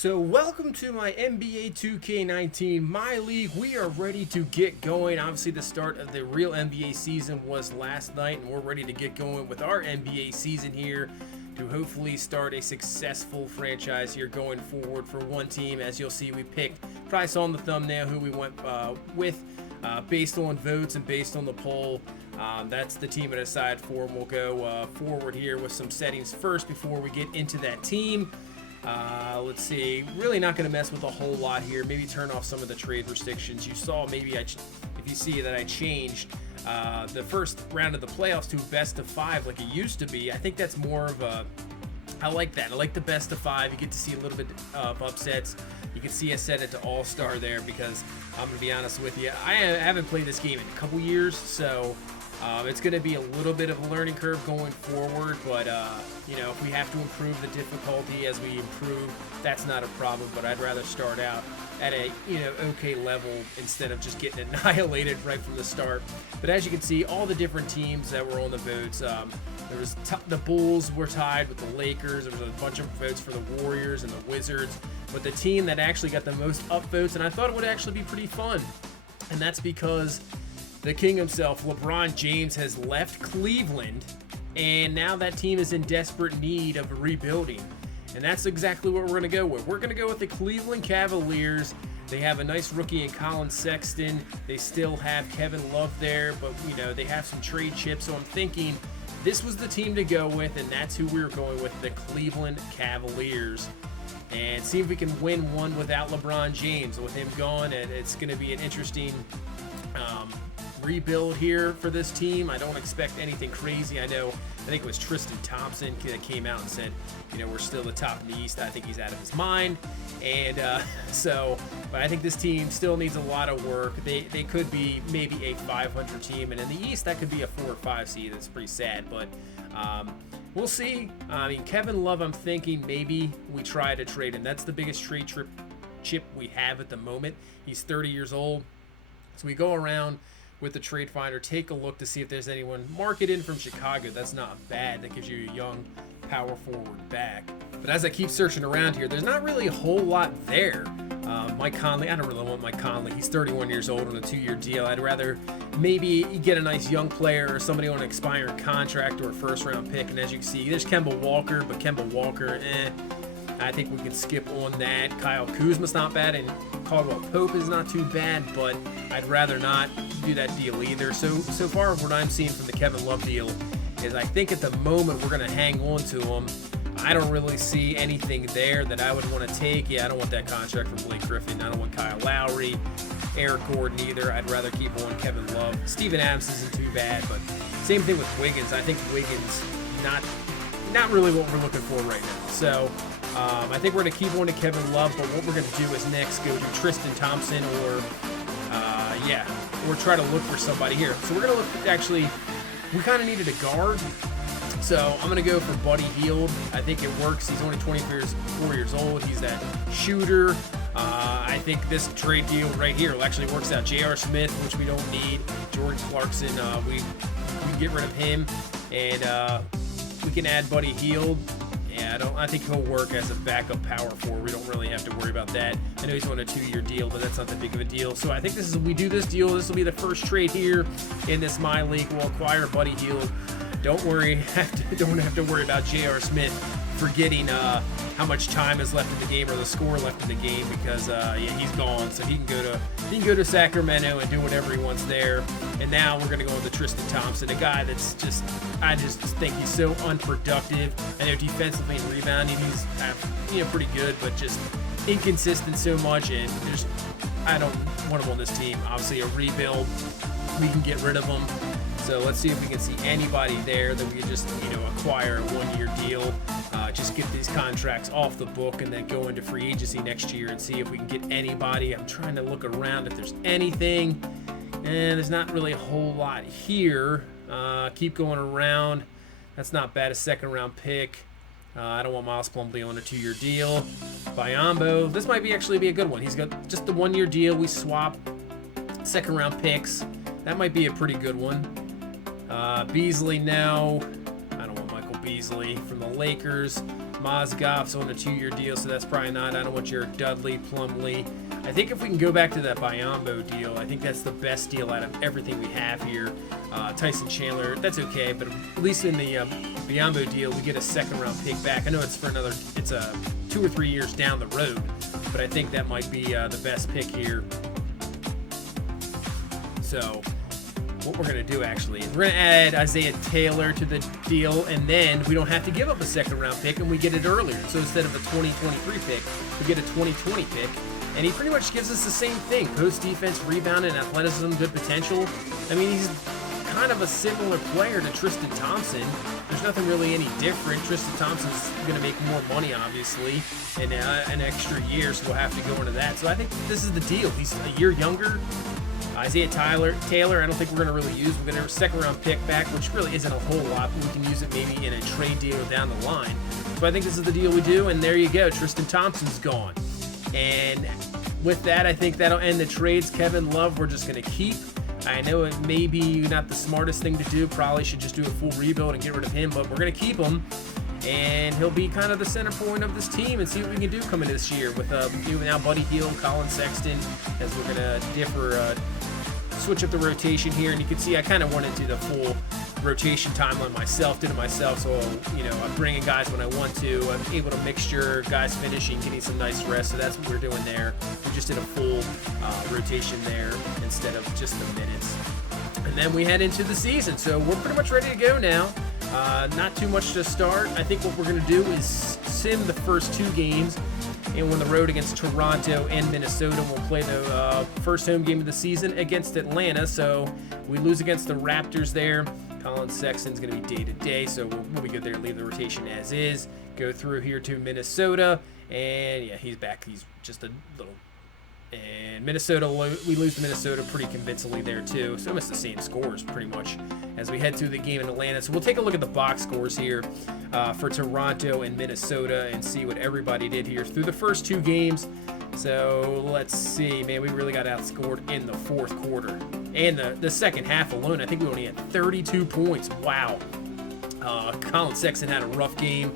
So welcome to my NBA 2K19 My League. We are ready to get going. Obviously the start of the real NBA season was last night, and we're ready to get going with our NBA season here to hopefully start a successful franchise here going forward for one team. As you'll see, we picked, probably saw on the thumbnail who we went with based on votes and based on the poll. That's the team I decided for, and we'll go forward here with some settings first before we get into that team. Let's see, really not going to mess with a whole lot here. Maybe turn off some of the trade restrictions. You saw maybe if you see that I changed the first round of the playoffs to best of 5 like it used to be. I think that's more of a, I like that. I like the best of 5. You get to see a little bit of upsets. You can see I set it to all-star there because I'm going to be honest with you, I haven't played this game in a couple years, so it's going to be a little bit of a learning curve going forward, but you know, if we have to improve the difficulty as we improve, that's not a problem. But I'd rather start out at a okay level instead of just getting annihilated right from the start. But as you can see, all the different teams that were on the votes, there was the Bulls were tied with the Lakers. There was a bunch of votes for the Warriors and the Wizards. But the team that actually got the most upvotes, and I thought it would actually be pretty fun, and that's because the king himself, LeBron James, has left Cleveland, and now that team is in desperate need of rebuilding. And that's exactly what we're going to go with. We're going to go with the Cleveland Cavaliers. They have a nice rookie in Colin Sexton. They still have Kevin Love there, but they have some trade chips. So I'm thinking this was the team to go with, and that's who we were going with, the Cleveland Cavaliers. And see if we can win one without LeBron James. With him gone, and it's going to be an interesting rebuild here for this team. I don't expect anything crazy. I think it was Tristan Thompson that came out and said, we're still the top in the East. I think he's out of his mind. And but I think this team still needs a lot of work. They could be maybe a 500 team, and in the East, that could be a 4 or 5 seed. That's pretty sad, but we'll see. I mean, Kevin Love, I'm thinking maybe we try to trade him. That's the biggest trade chip we have at the moment. He's 30 years old. So we go around with the trade finder, take a look to see if there's anyone. Mark it in from Chicago. That's not bad. That gives you a young power forward back. But as I keep searching around here, there's not really a whole lot there. Mike Conley, I don't really want Mike Conley. He's 31 years old on a 2-year deal. I'd rather maybe get a nice young player or somebody on an expiring contract or a first-round pick. And as you can see, there's Kemba Walker, but Kemba Walker, I think we can skip on that. Kyle Kuzma's not bad, and Caldwell Pope is not too bad, but I'd rather not do that deal either. So far, what I'm seeing from the Kevin Love deal is I think at the moment we're going to hang on to him. I don't really see anything there that I would want to take. Yeah, I don't want that contract from Blake Griffin. I don't want Kyle Lowry, Eric Gordon either. I'd rather keep on Kevin Love. Steven Adams isn't too bad, but same thing with Wiggins. I think Wiggins not really what we're looking for right now. So I think we're going to keep on to Kevin Love, but what we're going to do is next go to Tristan Thompson or try to look for somebody here. So we're going to look, actually, we kind of needed a guard. So I'm going to go for Buddy Hield. I think it works. He's only 24 years old. He's that shooter. I think this trade deal right here actually works out. J.R. Smith, which we don't need. George Clarkson, we can get rid of him. And we can add Buddy Hield. Yeah, I think he'll work as a backup power forward. We don't really have to worry about that. I know he's on a 2-year deal, but that's not that big of a deal. So I think we do this deal. This will be the first trade here in this My League. We'll acquire Buddy Hield. Don't worry, don't have to worry about J.R. Smith forgetting how much time is left in the game or the score left in the game because he's gone. So he can go to Sacramento and do whatever he wants there. And now we're going to go with Tristan Thompson, a guy that's I just think he's so unproductive. I know defensively and rebounding he's pretty good, but just inconsistent so much, and I don't want him on this team. Obviously a rebuild, we can get rid of him. So let's see if we can see anybody there that we can just acquire a 1-year deal. Just get these contracts off the book and then go into free agency next year and see if we can get anybody. I'm trying to look around if there's anything, and there's not really a whole lot here. Keep going around. That's not bad. A 2nd-round pick. I don't want Miles Plumlee on a 2-year deal. Biyombo, this might actually be a good one. He's got just the 1-year deal. We swap 2nd-round picks. That might be a pretty good one. Beasley now. I don't want Michael Beasley from the Lakers. Mozgov's on a 2-year deal, so that's probably not. I don't want your Dudley, Plumlee. I think if we can go back to that Biombo deal, I think that's the best deal out of everything we have here. Tyson Chandler, that's okay, but at least in the Biombo deal, we get a second-round pick back. I know it's for another, it's 2 or 3 years down the road, but I think that might be the best pick here. So what we're going to do actually is we're going to add Isaiah Taylor to the deal, and then we don't have to give up a second-round pick, and we get it earlier. So instead of a 2023 pick, we get a 2020 pick. And he pretty much gives us the same thing. Post defense, rebound, and athleticism, good potential. I mean, he's kind of a similar player to Tristan Thompson. There's nothing really any different. Tristan Thompson's going to make more money, obviously, in an extra year, so we'll have to go into that. So I think this is the deal. He's a year younger. Isaiah Taylor, I don't think we're going to really use. We're going to have a second-round pick back, which really isn't a whole lot. But we can use it maybe in a trade deal down the line. So I think this is the deal we do, and there you go. Tristan Thompson's gone. And with that, I think that'll end the trades. Kevin Love, we're just going to keep. I know it may be not the smartest thing to do. Probably should just do a full rebuild and get rid of him, but we're going to keep him. And he'll be kind of the center point of this team and see what we can do coming this year with now Buddy Hield, Colin Sexton, as we're going to switch up the rotation here. And you can see I kind of went into the full rotation timeline myself, did it myself, so I'm bringing guys when I want to. I'm able to mixture guys finishing, getting some nice rest, so that's what we're doing there. We just did a full rotation there instead of just the minutes. And then we head into the season, so we're pretty much ready to go now. Not too much to start. I think what we're going to do is sim the first 2 games, and on the road against Toronto and Minnesota. We'll play the first home game of the season against Atlanta, so we lose against the Raptors there. Colin Sexton's going to be day-to-day, so we'll be good there. Leave the rotation as is. Go through here to Minnesota, and yeah, he's back. He's just a little... And Minnesota, we lose to Minnesota pretty convincingly there too. So almost the same scores pretty much as we head to the game in Atlanta. So we'll take a look at the box scores here for Toronto and Minnesota and see what everybody did here through the first 2 games. So let's see, man, we really got outscored in the 4th quarter. And the second half alone, I think we only had 32 points. Wow. Colin Sexton had a rough game.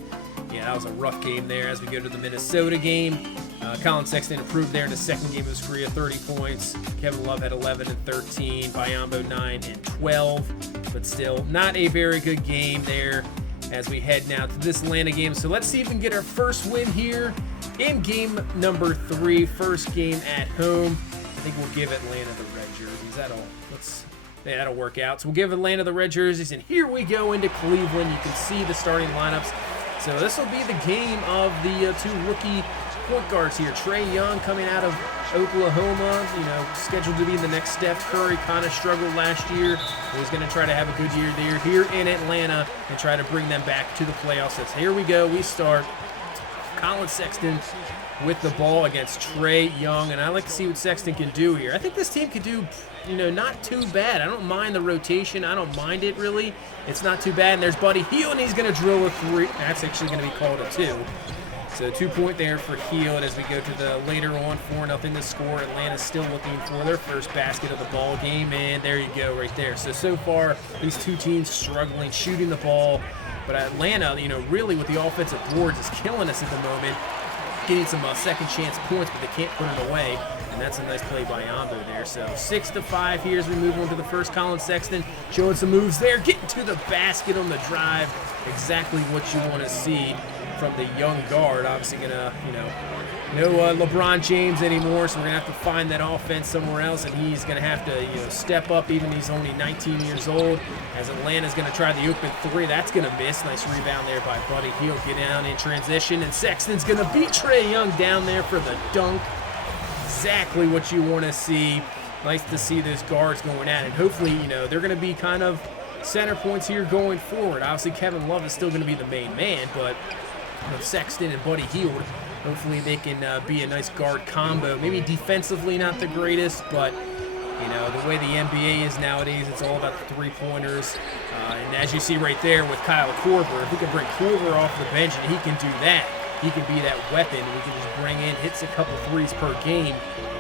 Yeah, that was a rough game there as we go to the Minnesota game. Colin Sexton improved there in the second game of his career, 30 points. Kevin Love had 11 and 13. Biombo 9 and 12. But still, not a very good game there as we head now to this Atlanta game. So let's see if we can get our first win here in game number 3. First game at home. I think we'll give Atlanta the red jerseys. That'll work out. So we'll give Atlanta the red jerseys. And here we go into Cleveland. You can see the starting lineups. So this will be the game of the 2 rookie point guards here. Trae Young coming out of Oklahoma, scheduled to be the next Steph Curry. Kind of struggled last year. He's going to try to have a good year there here in Atlanta and try to bring them back to the playoffs. So here we go. We start. Colin Sexton with the ball against Trae Young, and I like to see what Sexton can do here. I think this team could do, not too bad. I don't mind the rotation. I don't mind it, really. It's not too bad. And there's Buddy Hield, and he's going to drill a 3. That's actually going to be called a 2. So 2-point there for Hield as we go to the later on 4-0 to score. Atlanta's still looking for their first basket of the ball game, and there you go right there. So far, these 2 teams struggling, shooting the ball. But Atlanta, really with the offensive boards is killing us at the moment. Getting some second chance points, but they can't put it away. And that's a nice play by Biombo there. So 6-5 here as we move on to the first. Colin Sexton showing some moves there. Getting to the basket on the drive. Exactly what you want to see from the young guard. Obviously going to, no LeBron James anymore, so we're going to have to find that offense somewhere else, and he's going to have to, step up, even he's only 19 years old, as Atlanta's going to try the open 3. That's going to miss. Nice rebound there by Buddy Hield. Get down in transition, and Sexton's going to beat Trae Young down there for the dunk. Exactly what you want to see. Nice to see those guards going at it. Hopefully, they're going to be kind of center points here going forward. Obviously, Kevin Love is still going to be the main man, but with Sexton and Buddy Hield, hopefully they can be a nice guard combo. Maybe defensively not the greatest, but the way the NBA is nowadays, it's all about the 3-pointers. And as you see right there with Kyle Korver, if we can bring Korver off the bench and he can do that, he can be that weapon. We can just bring in, hits a couple 3s per game,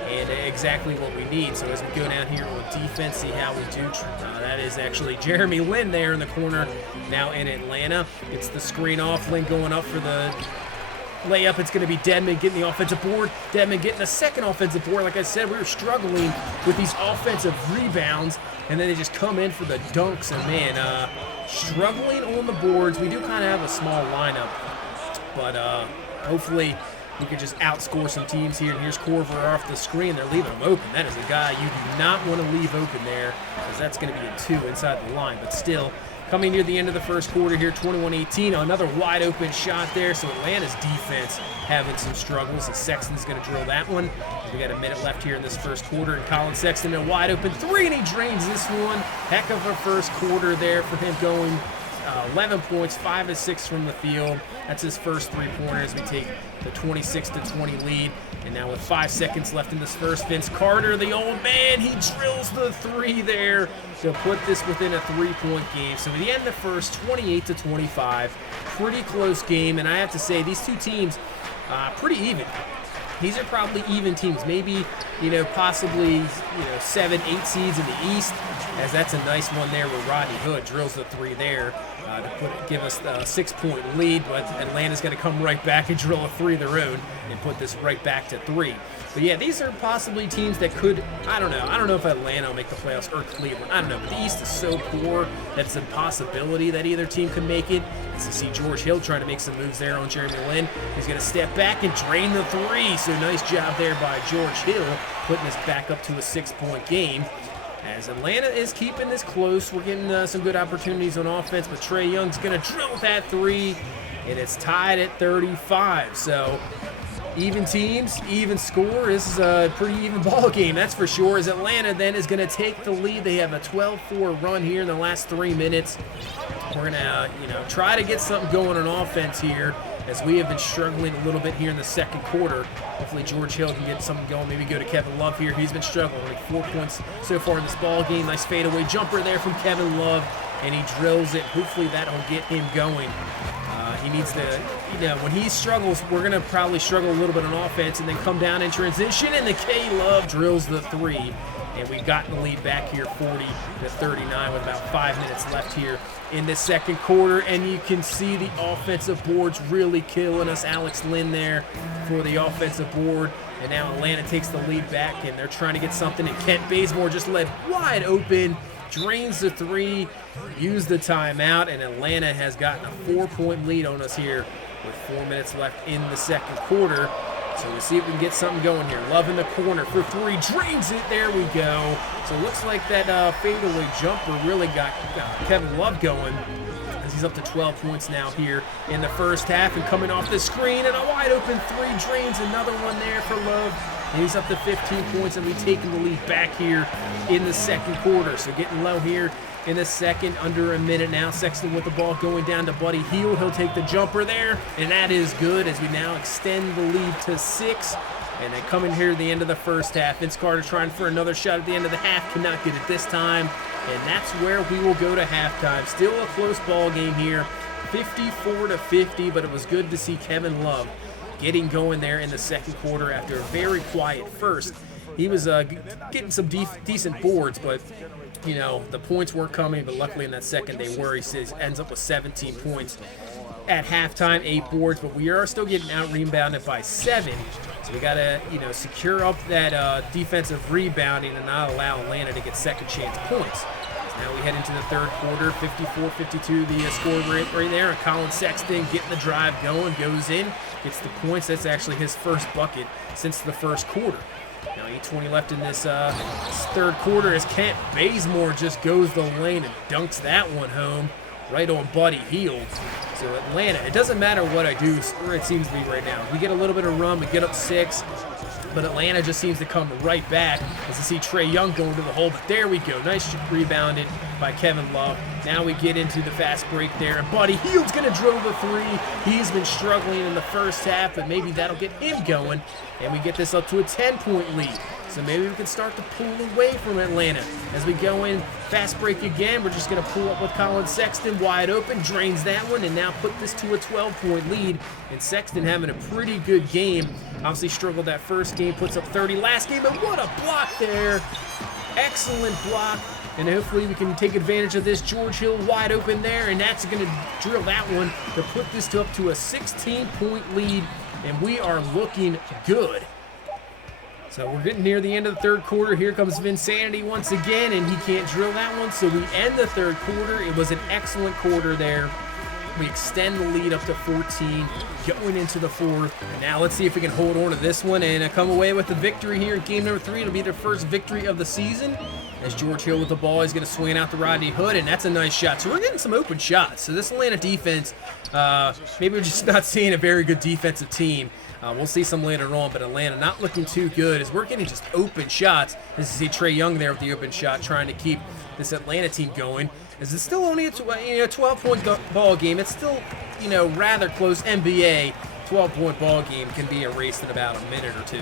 and exactly what we need. So as we go down here on defense, see how we do. That is actually Jeremy Lin there in the corner now in Atlanta. It's the screen off. Lin going up for the layup. It's going to be Dedmon getting the offensive board. Dedmon getting the second offensive board. Like I said, we were struggling with these offensive rebounds, and then they just come in for the dunks. And man, struggling on the boards. We do kind of have a small lineup, but hopefully we could just outscore some teams here. And here's Corver off the screen. They're leaving him open. That is a guy you do not want to leave open there, because that's going to be a 2 inside the line. But still, coming near the end of the first quarter here, 21-18. Another wide open shot there. So Atlanta's defense having some struggles. And Sexton's going to drill that one. We got a minute left here in this first quarter. And Colin Sexton, a wide open 3, and he drains this one. Heck of a first quarter there for him, going 11 points, 5 of 6 from the field. That's his first 3-pointer. We take the 26-20 lead. And now with 5 seconds left in this first, Vince Carter, the old man, he drills the 3 there to put this within a 3-point game. So at the end of the first, 28-25, pretty close game. And I have to say, these two teams, pretty even. These are probably even teams, maybe, possibly, 7, 8 seeds in the East, as that's a nice one there where Rodney Hood drills the 3 there to give us the 6-point lead, but Atlanta's going to come right back and drill a 3 of their own and put this right back to 3. But yeah, these are possibly teams that could, I don't know if Atlanta will make the playoffs or Cleveland. I don't know, but the East is so poor that it's a possibility that either team could make it. As you see George Hill trying to make some moves there on Jeremy Lin. He's going to step back and drain the 3. So nice job there by George Hill, putting us back up to a 6-point game. As Atlanta is keeping this close, we're getting some good opportunities on offense, but Trae Young's going to drill that 3, and it's tied at 35. So even teams, even score. This is a pretty even ball game, that's for sure. As Atlanta then is going to take the lead. They have a 12-4 run here in the last 3 minutes. We're going to, try to get something going on offense here, as we have been struggling a little bit here in the second quarter. Hopefully George Hill can get something going. Maybe go to Kevin Love here. He's been struggling, like 4 points so far in this ball game. Nice fadeaway jumper there from Kevin Love, and he drills it. Hopefully that'll get him going. He needs to, when he struggles, we're going to probably struggle a little bit on offense and then come down in transition, and the K-Love drills the 3. And we've gotten the lead back here 40-39 with about 5 minutes left here in the second quarter. And you can see the offensive boards really killing us. Alex Lin there for the offensive board. And now Atlanta takes the lead back, and they're trying to get something. And Kent Bazemore just led wide open, drains the 3, used the timeout, and Atlanta has gotten a 4-point lead on us here with 4 minutes left in the second quarter. So we'll see if we can get something going here. Love in the corner for 3, drains it, there we go. So it looks like that fadeaway jumper really got Kevin Love going, as he's up to 12 points now here in the first half. And coming off the screen, and a wide open 3, drains another one there for Love. And he's up to 15 points, and we've taken the lead back here in the second quarter. So getting low here in the second, under a minute now. Sexton with the ball going down to Buddy Hield. He'll take the jumper there, and that is good, as we now extend the lead to 6. And then coming here at the end of the first half, Vince Carter trying for another shot at the end of the half, cannot get it this time. And that's where we will go to halftime. Still a close ball game here, 54-50, but it was good to see Kevin Love getting going there in the second quarter after a very quiet first. He was getting some decent boards, but the points weren't coming, but luckily in that second they were. He says ends up with 17 points at halftime, 8 boards, but we are still getting out-rebounded by 7. So we got to, secure up that defensive rebounding and not allow Atlanta to get second chance points. So now we head into the third quarter, 54-52, the score right there. And Colin Sexton getting the drive going, goes in, gets the points. That's actually his first bucket since the first quarter. Now 8:20 left in this third quarter, as Kent Bazemore just goes the lane and dunks that one home right on Buddy Hield. So Atlanta, it doesn't matter what I do, or it seems to be right now. We get a little bit of run, we get up 6, but Atlanta just seems to come right back, as you see Trae Young going to the hole. But there we go, nice rebounded by Kevin Love. Now we get into the fast break there, and Buddy Hield's going to drill the three. He's been struggling in the first half, but maybe that'll get him going, and we get this up to a 10-point lead. So maybe we can start to pull away from Atlanta. As we go in, fast break again, we're just going to pull up with Colin Sexton, wide open, drains that one, and now put this to a 12-point lead. And Sexton having a pretty good game. Obviously struggled that first game, puts up 30 last game, and what a block there. Excellent block, and hopefully we can take advantage of this. George Hill wide open there, and that's going to drill that one to put this up to a 16-point lead, and we are looking good. So we're getting near the end of the third quarter. Here comes Vinsanity once again, and he can't drill that one, so we end the third quarter. It was an excellent quarter there. We extend the lead up to 14, going into the fourth. And now let's see if we can hold on to this one and come away with the victory here in game number 3. It'll be their first victory of the season. As George Hill with the ball, he's going to swing it out to Rodney Hood, and that's a nice shot. So we're getting some open shots. So this Atlanta defense, maybe we're just not seeing a very good defensive team. We'll see some later on, but Atlanta not looking too good as we're getting just open shots. As you see Trae Young there with the open shot, trying to keep this Atlanta team going. As it's still only a 12-point ball game. It's still, rather close. NBA 12-point ball game can be erased in about a minute or two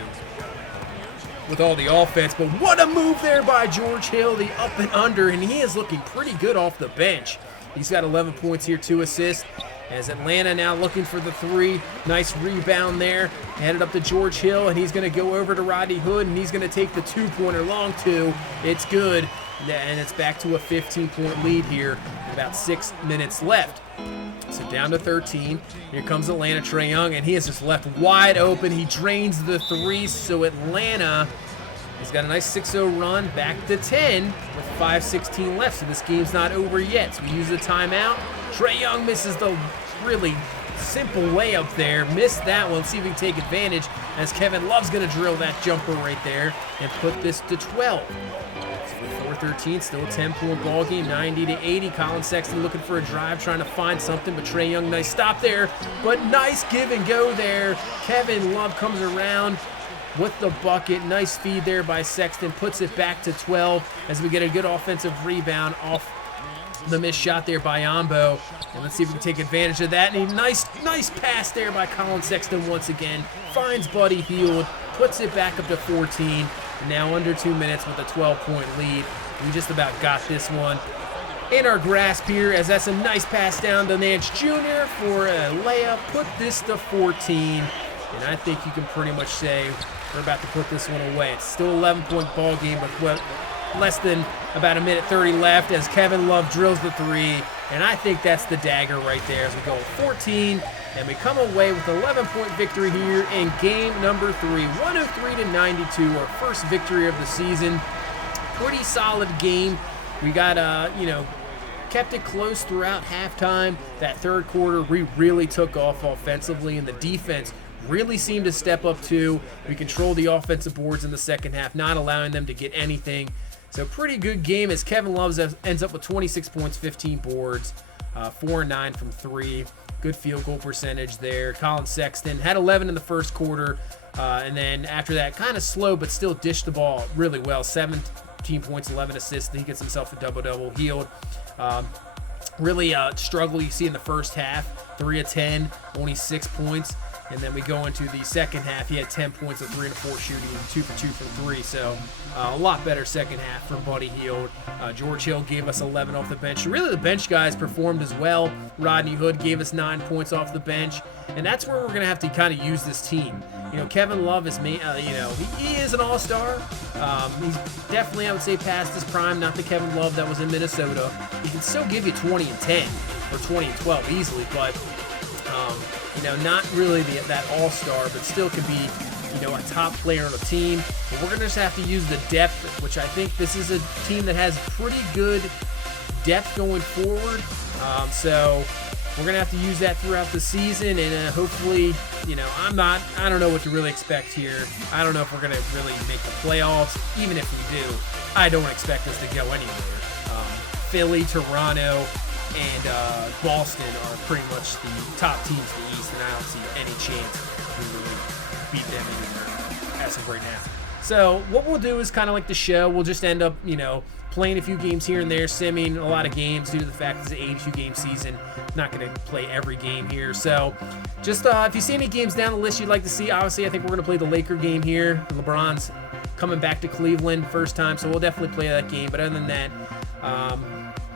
with all the offense. But what a move there by George Hill, the up and under, and he is looking pretty good off the bench. He's got 11 points here, 2 assists. As Atlanta now looking for the three. Nice rebound there. Headed up to George Hill, and he's going to go over to Rodney Hood, and he's going to take the two-pointer long two. It's good, and it's back to a 15-point lead here. About 6 minutes left. So down to 13. Here comes Atlanta, Trae Young, and he is just left wide open. He drains the three, so Atlanta has got a nice 6-0 run, back to 10 with 5:16 left. So this game's not over yet. So we use the timeout. Trae Young misses the really simple layup there. Missed that one. Let's see if we can take advantage as Kevin Love's going to drill that jumper right there and put this to 12. So with 4:13, still a 10-point ball game, 90-80. Colin Sexton looking for a drive, trying to find something, but Trae Young, nice stop there. But nice give and go there. Kevin Love comes around with the bucket. Nice feed there by Sexton. Puts it back to 12 as we get a good offensive rebound off the missed shot there by Ambo. And let's see if we can take advantage of that. And a nice pass there by Colin Sexton once again. Finds Buddy Hield. Puts it back up to 14. And now under 2 minutes with a 12-point lead. We just about got this one in our grasp here, as that's a nice pass down to Nance Jr. for a layup. Put this to 14. And I think you can pretty much say we're about to put this one away. It's still an 11-point ball game with less than about a minute 30 left as Kevin Love drills the three. And I think that's the dagger right there as we go 14. And we come away with an 11-point victory here in game number 3. 103-92, our first victory of the season. Pretty solid game. We got, kept it close throughout halftime. That third quarter, we really took off offensively, and the defense really seemed to step up too. We controlled the offensive boards in the second half, not allowing them to get anything. So pretty good game as Kevin Love ends up with 26 points, 15 boards, 4-9 from 3. Good field goal percentage there. Colin Sexton had 11 in the first quarter, and then after that, kind of slow, but still dished the ball really well. 17 points, 11 assists. He gets himself a double-double. Hield really struggle you see in the first half. 3 of 10, only 6 points. And then we go into the second half. He had 10 points of 3 and 4 shooting, 2 for 2 from 3. So a lot better second half from Buddy Hield. George Hill gave us 11 off the bench. Really, the bench guys performed as well. Rodney Hood gave us 9 points off the bench. And that's where we're going to have to kind of use this team. Kevin Love is, he is an all-star. He's definitely, I would say, past his prime. Not the Kevin Love that was in Minnesota. He can still give you 20 and 10 or 20 and 12 easily, but not really that all-star, but still could be, a top player on a team. But we're going to just have to use the depth, which I think this is a team that has pretty good depth going forward. So we're going to have to use that throughout the season, and hopefully, I don't know what to really expect here. I don't know if we're going to really make the playoffs. Even if we do, I don't expect us to go anywhere. Philly, Toronto, and Boston are pretty much the top teams in the East, and I don't see any chance we really beat them anywhere as of right now. So what we'll do is kind of like the show. We'll just end up, playing a few games here and there, simming a lot of games due to the fact it's an 82-game season. Not going to play every game here. So just if you see any games down the list you'd like to see, obviously I think we're going to play the Laker game here. LeBron's coming back to Cleveland first time, so we'll definitely play that game. But other than that,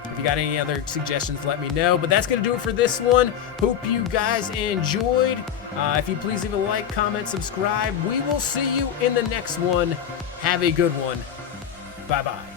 if you got any other suggestions, let me know. But that's going to do it for this one. Hope you guys enjoyed. If you please leave a like, comment, subscribe. We will see you in the next one. Have a good one. Bye-bye.